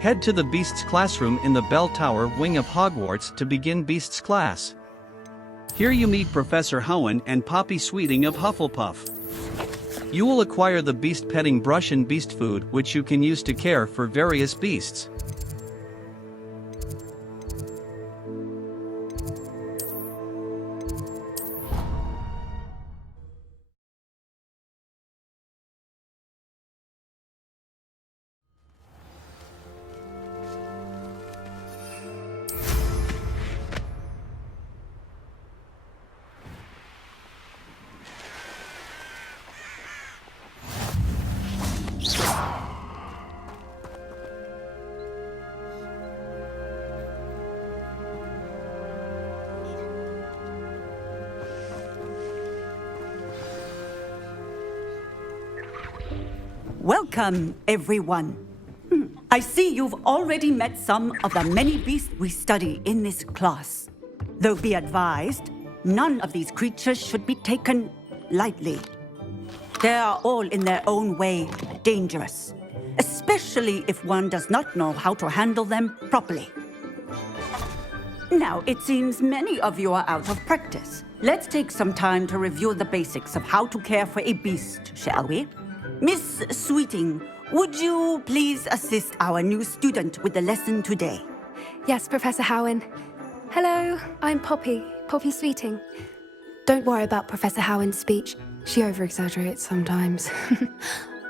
Head to the Beasts classroom in the Bell Tower wing of Hogwarts to begin Beasts class. Here you meet Professor Howin and Poppy Sweeting of Hufflepuff. You will acquire the Beast Petting Brush and Beast Food, which you can use to care for various beasts. Welcome, everyone. I see you've already met some of the many beasts we study in this class. Though be advised, none of these creatures should be taken lightly. They are all in their own way dangerous, especially if one does not know how to handle them properly. Now, it seems many of you are out of practice. Let's take some time to review the basics of how to care for a beast, shall we? Miss Sweeting, would you please assist our new student with the lesson today? Yes, Professor Howin. Hello, I'm Poppy Sweeting. Don't worry about Professor Howin's speech. She over-exaggerates sometimes.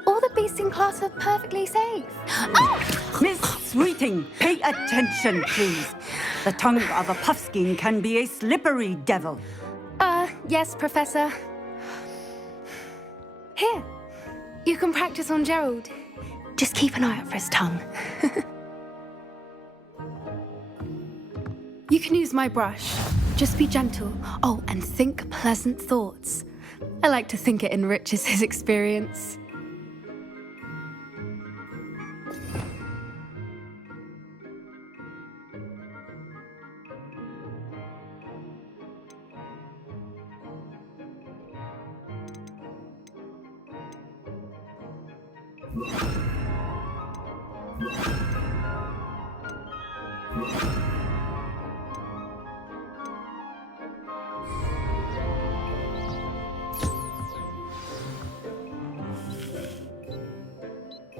All the beasts in class are perfectly safe. Oh! Miss Sweeting, pay attention, please. The tongue of a puffskein can be a slippery devil. Yes, Professor. Here. You can practice on Gerald. Just keep an eye out for his tongue. You can use my brush. Just be gentle. Oh, and think pleasant thoughts. I like to think it enriches his experience.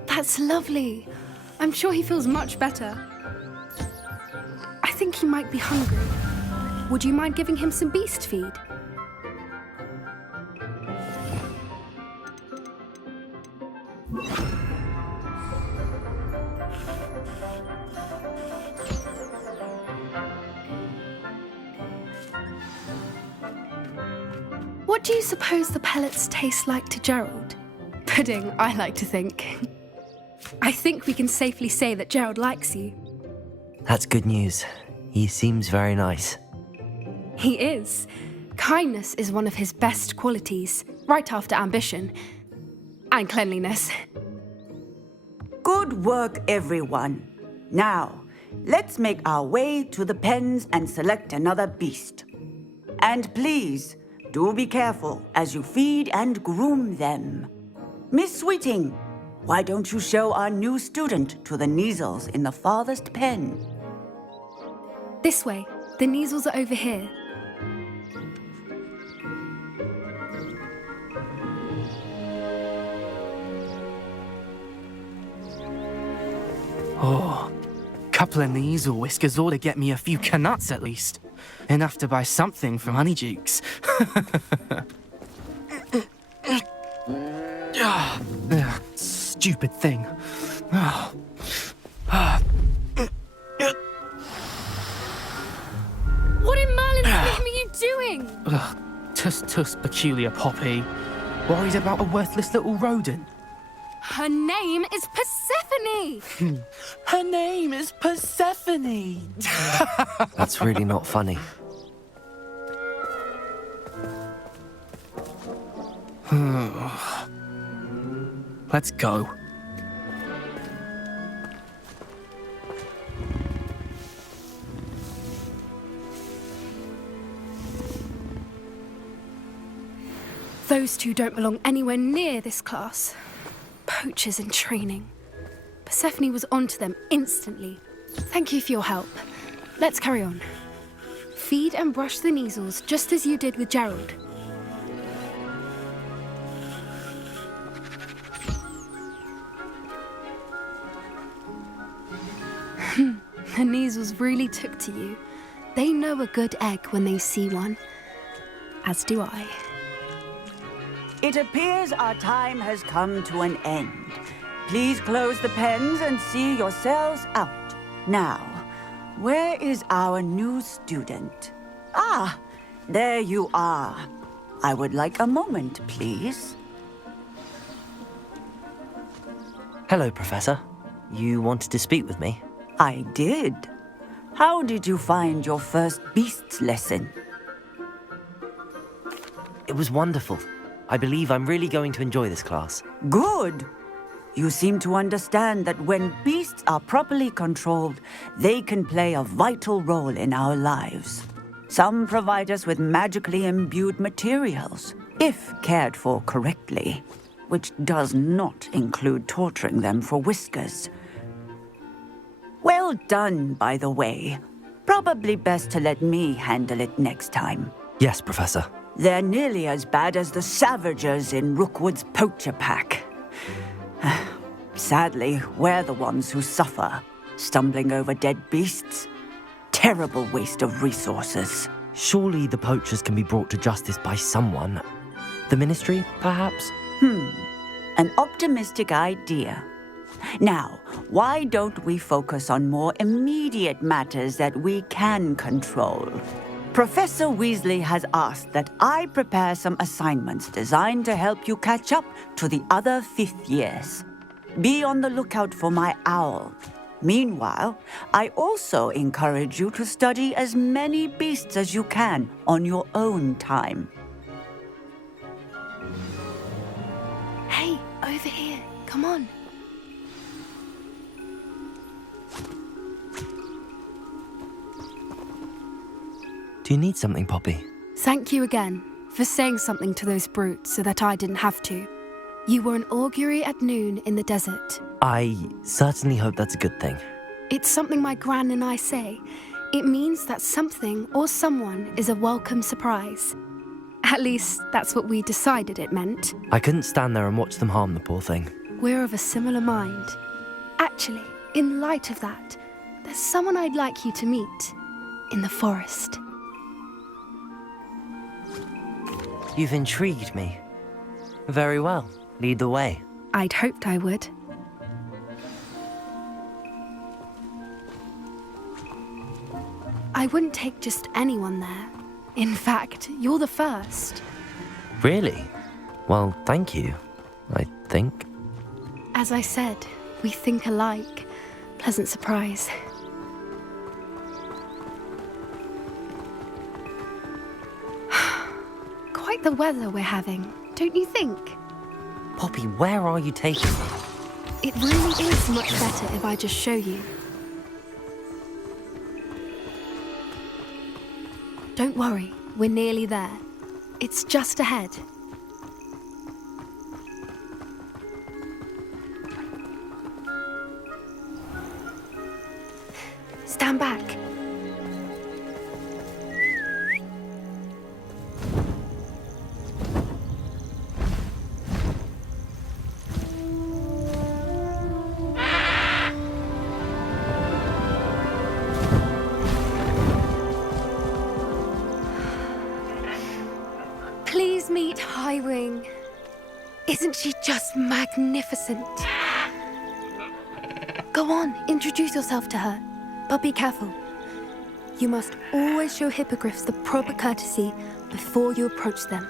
That's lovely. I'm sure he feels much better. I think he might be hungry. Would you mind giving him some beast feed? What do you suppose the pellets taste like to Gerald? Pudding, I like to think. I think we can safely say that Gerald likes you. That's good news. He seems very nice. He is. Kindness is one of his best qualities, right after ambition. And cleanliness. Good work, everyone. Now, let's make our way to the pens and select another beast. And please, do be careful as you feed and groom them. Miss Sweeting, why don't you show our new student to the Neasels in the farthest pen? This way. The Neasels are over here. Oh, couple of Neasel whiskers ought to get me a few canuts at least. Enough to buy something from Honeydukes. Stupid thing. What in Merlin's name are you doing? Tuss, peculiar Poppy. Worried about a worthless little rodent. Her name is Persephone! Her name is Persephone! That's really not funny. Let's go. Those two don't belong anywhere near this class. Poachers in training. Persephone was onto them instantly. Thank you for your help. Let's carry on. Feed and brush the Neasels just as you did with Gerald. The Neasels really took to you. They know a good egg when they see one. As do I. It appears our time has come to an end. Please close the pens and see yourselves out. Now, where is our new student? Ah, there you are. I would like a moment, please. Hello, Professor. You wanted to speak with me? I did. How did you find your first beasts lesson? It was wonderful. I believe I'm really going to enjoy this class. Good. You seem to understand that when beasts are properly controlled, they can play a vital role in our lives. Some provide us with magically imbued materials, if cared for correctly, which does not include torturing them for whiskers. Well done, by the way. Probably best to let me handle it next time. Yes, Professor. They're nearly as bad as the Savagers in Rookwood's poacher pack. Sadly, we're the ones who suffer, stumbling over dead beasts. Terrible waste of resources. Surely the poachers can be brought to justice by someone. The Ministry, perhaps? An optimistic idea. Now, why don't we focus on more immediate matters that we can control? Professor Weasley has asked that I prepare some assignments designed to help you catch up to the other fifth years. Be on the lookout for my owl. Meanwhile, I also encourage you to study as many beasts as you can on your own time. Hey, over here. Come on. Do you need something, Poppy? Thank you again for saying something to those brutes so that I didn't have to. You were an augury at noon in the desert. I certainly hope that's a good thing. It's something my gran and I say. It means that something or someone is a welcome surprise. At least, that's what we decided it meant. I couldn't stand there and watch them harm the poor thing. We're of a similar mind. Actually, in light of that, there's someone I'd like you to meet. In the forest. You've intrigued me. Very well. Lead the way. I'd hoped I would. I wouldn't take just anyone there. In fact, you're the first. Really? Well, thank you, I think. As I said, we think alike. Pleasant surprise. Quite the weather we're having, don't you think? Poppy, where are you taking me? It really is much better if I just show you. Don't worry, we're nearly there. It's just ahead. Stand back. Please meet Howin. Isn't she just magnificent? Go on, introduce yourself to her. But be careful. You must always show hippogriffs the proper courtesy before you approach them.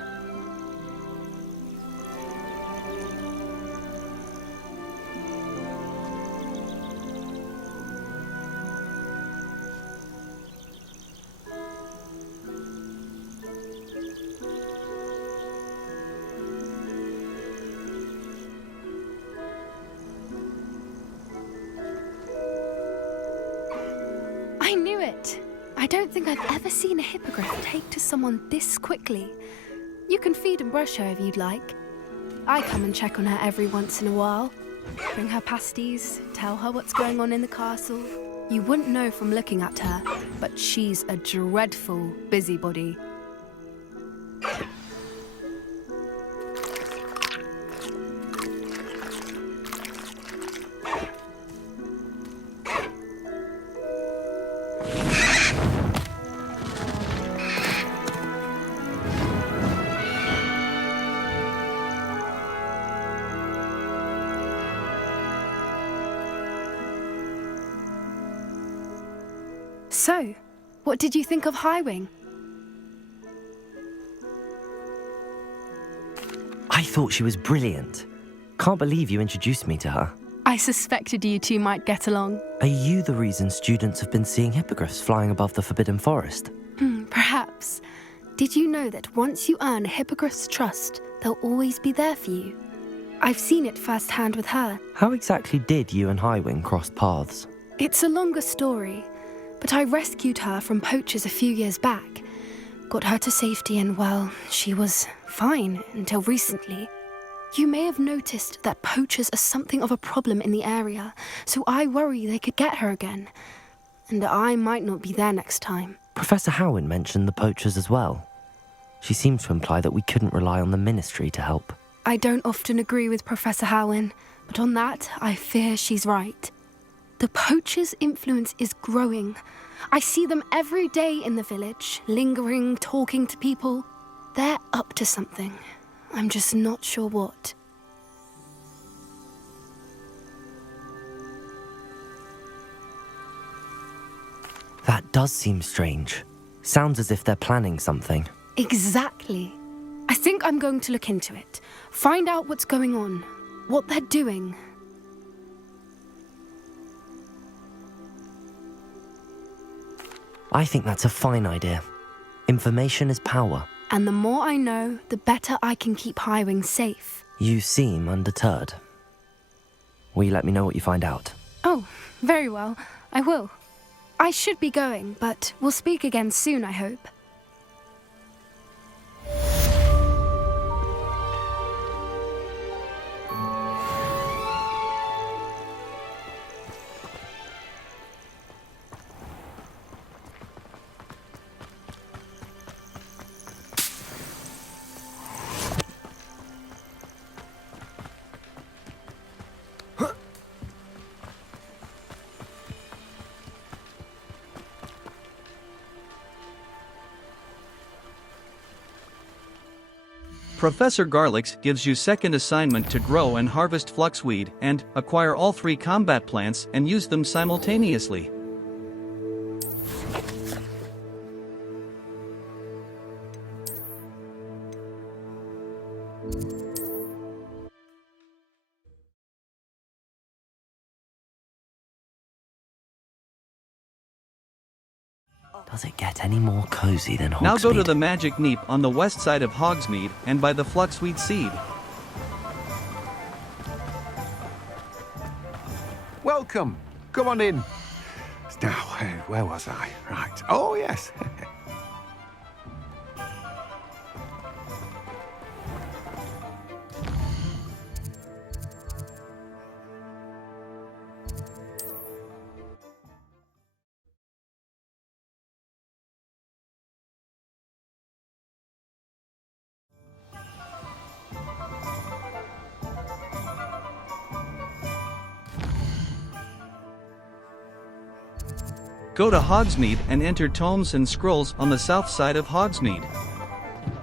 I knew it! I don't think I've ever seen a hippogriff take to someone this quickly. You can feed and brush her if you'd like. I come and check on her every once in a while. Bring her pasties, tell her what's going on in the castle. You wouldn't know from looking at her, but she's a dreadful busybody. So, what did you think of Highwing? I thought she was brilliant. Can't believe you introduced me to her. I suspected you two might get along. Are you the reason students have been seeing hippogriffs flying above the Forbidden Forest? Perhaps. Did you know that once you earn a hippogriff's trust, they'll always be there for you? I've seen it firsthand with her. How exactly did you and Highwing cross paths? It's a longer story, but I rescued her from poachers a few years back. Got her to safety and, well, she was fine until recently. You may have noticed that poachers are something of a problem in the area, so I worry they could get her again. And I might not be there next time. Professor Howin mentioned the poachers as well. She seemed to imply that we couldn't rely on the Ministry to help. I don't often agree with Professor Howin, but on that, I fear she's right. The poachers' influence is growing. I see them every day in the village, lingering, talking to people. They're up to something. I'm just not sure what. That does seem strange. Sounds as if they're planning something. Exactly. I think I'm going to look into it. Find out what's going on, what they're doing. I think that's a fine idea. Information is power. And the more I know, the better I can keep Highwing safe. You seem undeterred. Will you let me know what you find out? Oh, very well. I will. I should be going, but we'll speak again soon, I hope. Professor Garlicks gives you second assignment to grow and harvest fluxweed and acquire all 3 combat plants and use them simultaneously. Does it get any more cozy than Hogsmeade? Now go to the Magic Neep on the west side of Hogsmeade and buy the Fluxweed Seed. Welcome. Come on in. Now, where was I? Right. Oh, yes. Go to Hogsmeade and enter Tomes and Scrolls on the south side of Hogsmeade.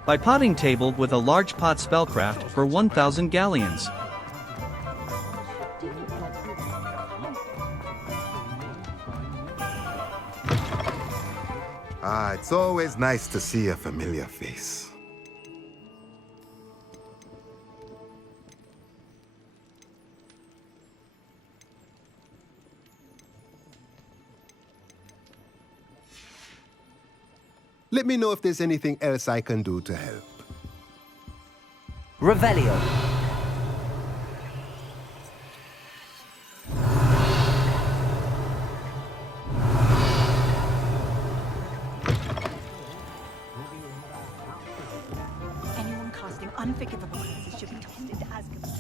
Buy potting table with a large pot spellcraft for 1,000 galleons. It's always nice to see a familiar face. Let me know if there's anything else I can do to help. Revelio. Anyone casting unforgivable curses should be tossed into Azkaban.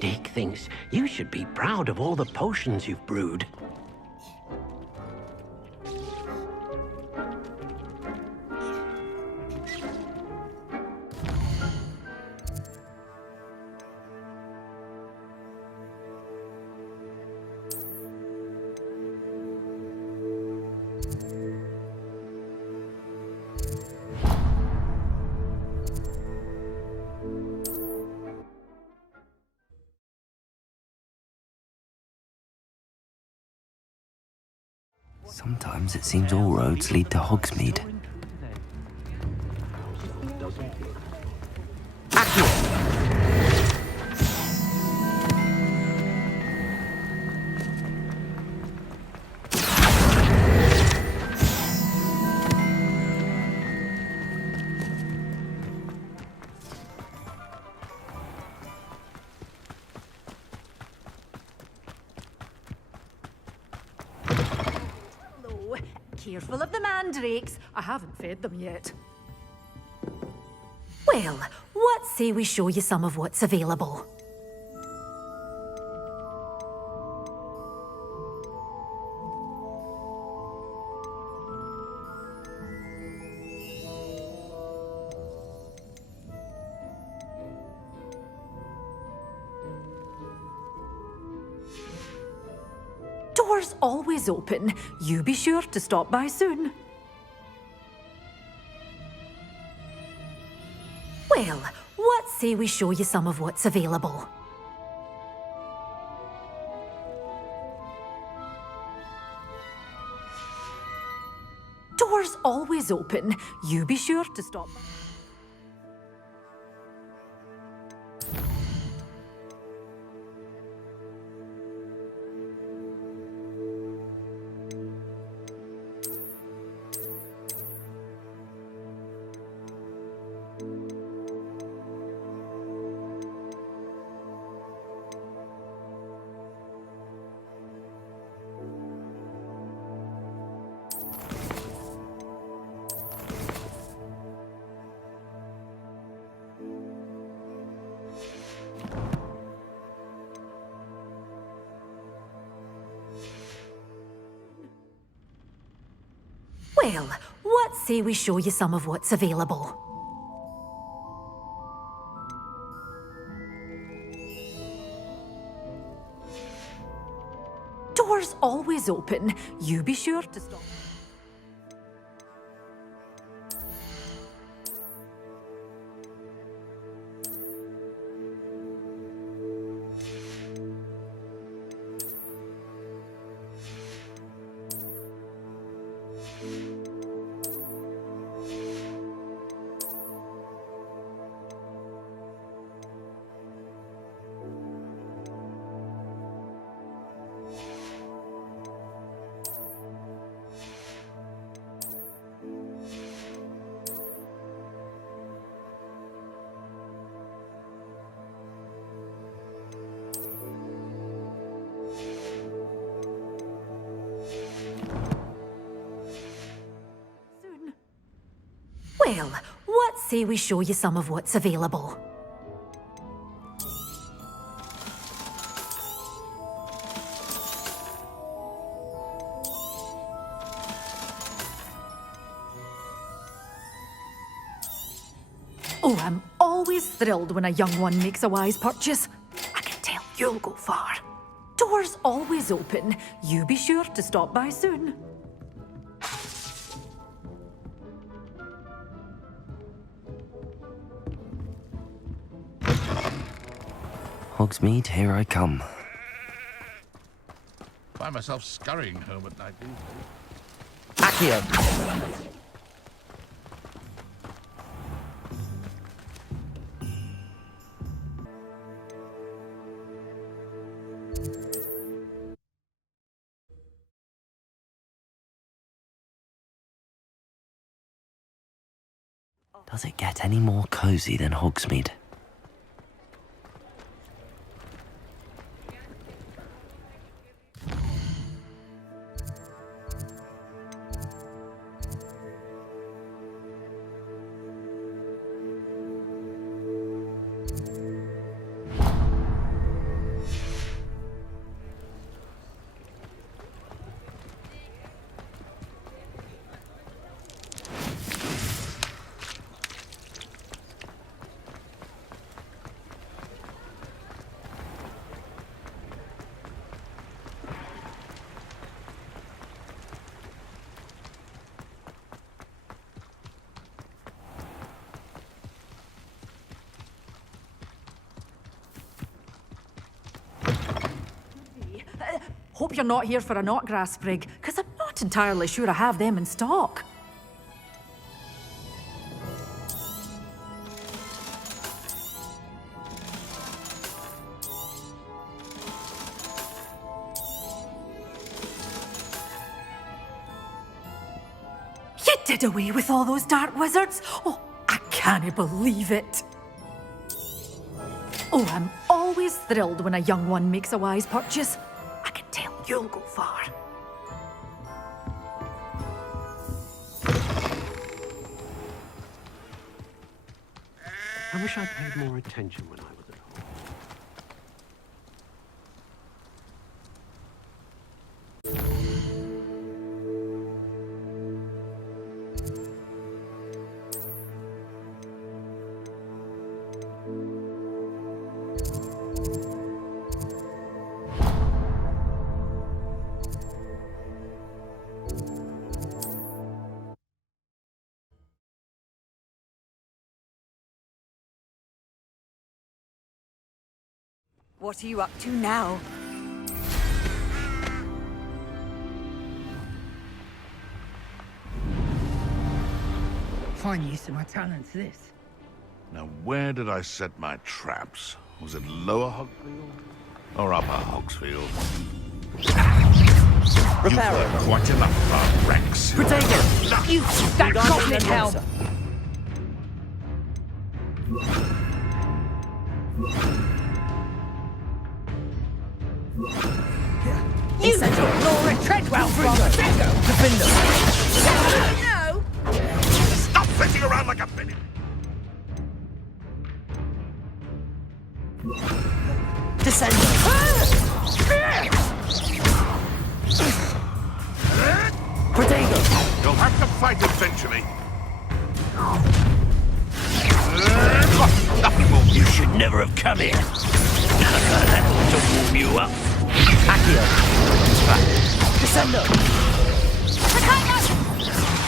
Dick thinks you should be proud of all the potions you've brewed. Sometimes it seems all roads lead to Hogsmeade. Careful of the mandrakes. I haven't fed them yet. Well, what say we show you some of what's available? Doors always open. You be sure to stop by soon. Well, what say we show you some of what's available? Doors always open. You be sure to stop by. Well, what say we show you some of what's available? Doors always open. You be sure to stop. Well, what say we show you some of what's available? Oh, I'm always thrilled when a young one makes a wise purchase. I can tell you'll go far. Doors always open. You be sure to stop by soon. Hogsmeade, here I come. Find myself scurrying home at night these Accio! Does it get any more cozy than Hogsmeade? hope you're not here for a knotgrass sprig, because I'm not entirely sure I have them in stock. You did away with all those dark wizards? Oh, I can't believe it. Oh, I'm always thrilled when a young one makes a wise purchase. I can tell you'll go far. I wish I'd paid more attention when I was at home. What are you up to now? Fine use of my talents, this. Now, where did I set my traps? Was it Lower Hogsfield or Upper Hogsfield? You've heard quite enough about Rex. Potato! You that cosmic hell! You took Laura Treadwell from Defender! No! Stop fetching around like a minute! Descender! Potato! You'll have to fight eventually. Nothing will. You should never have come here. That ought to warm you up. Accio! Descender!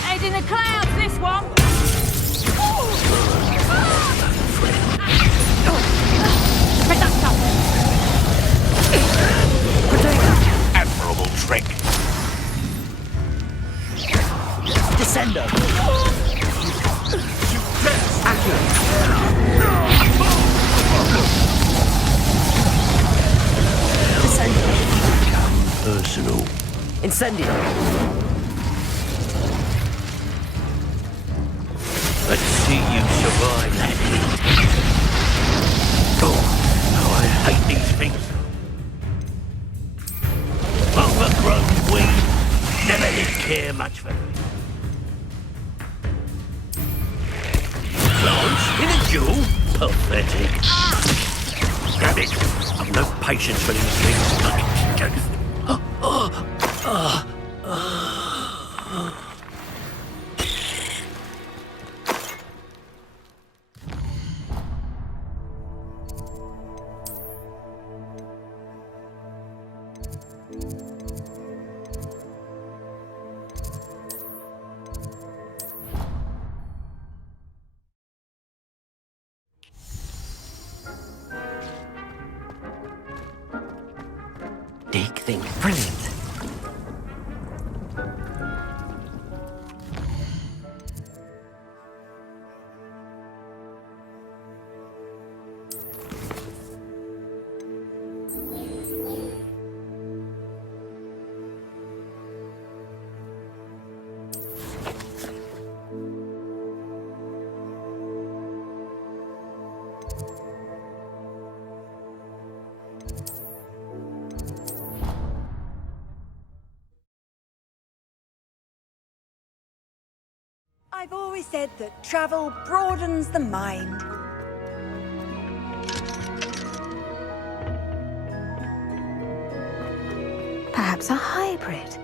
Head in the clouds, this one. Admirable trick. Descender! Accio! Descender! Personal. Incendio! Let's see you survive that heat. Oh, how I hate these things. Overgrown weed. Never did care much for them. Lance in a duel? Pathetic. Grab it. I've no patience for these things. Dig thing. Brilliant. I've always said that travel broadens the mind. Perhaps a hybrid.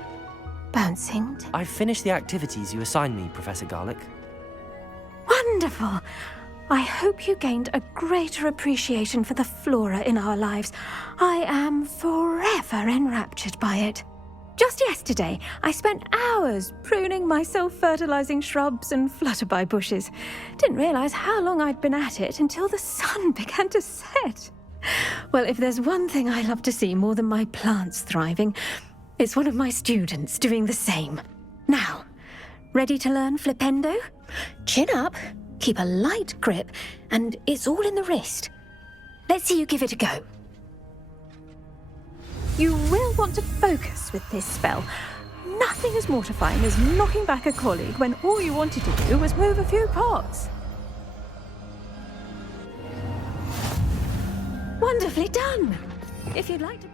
Bouncing. I've finished the activities you assigned me, Professor Garlick. Wonderful. I hope you gained a greater appreciation for the flora in our lives. I am forever enraptured by it. Just yesterday, I spent hours pruning my self-fertilizing shrubs and flutterby bushes. Didn't realize how long I'd been at it until the sun began to set. Well, if there's one thing I love to see more than my plants thriving, It's one of my students doing the same. Now, ready to learn Flipendo? Chin up, keep a light grip, and it's all in the wrist. Let's see you give it a go. You will want to focus with this spell. Nothing as mortifying as knocking back a colleague when all you wanted to do was move a few pots. Wonderfully done. If you'd like to...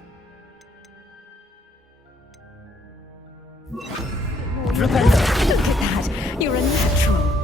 Look at that. You're a natural.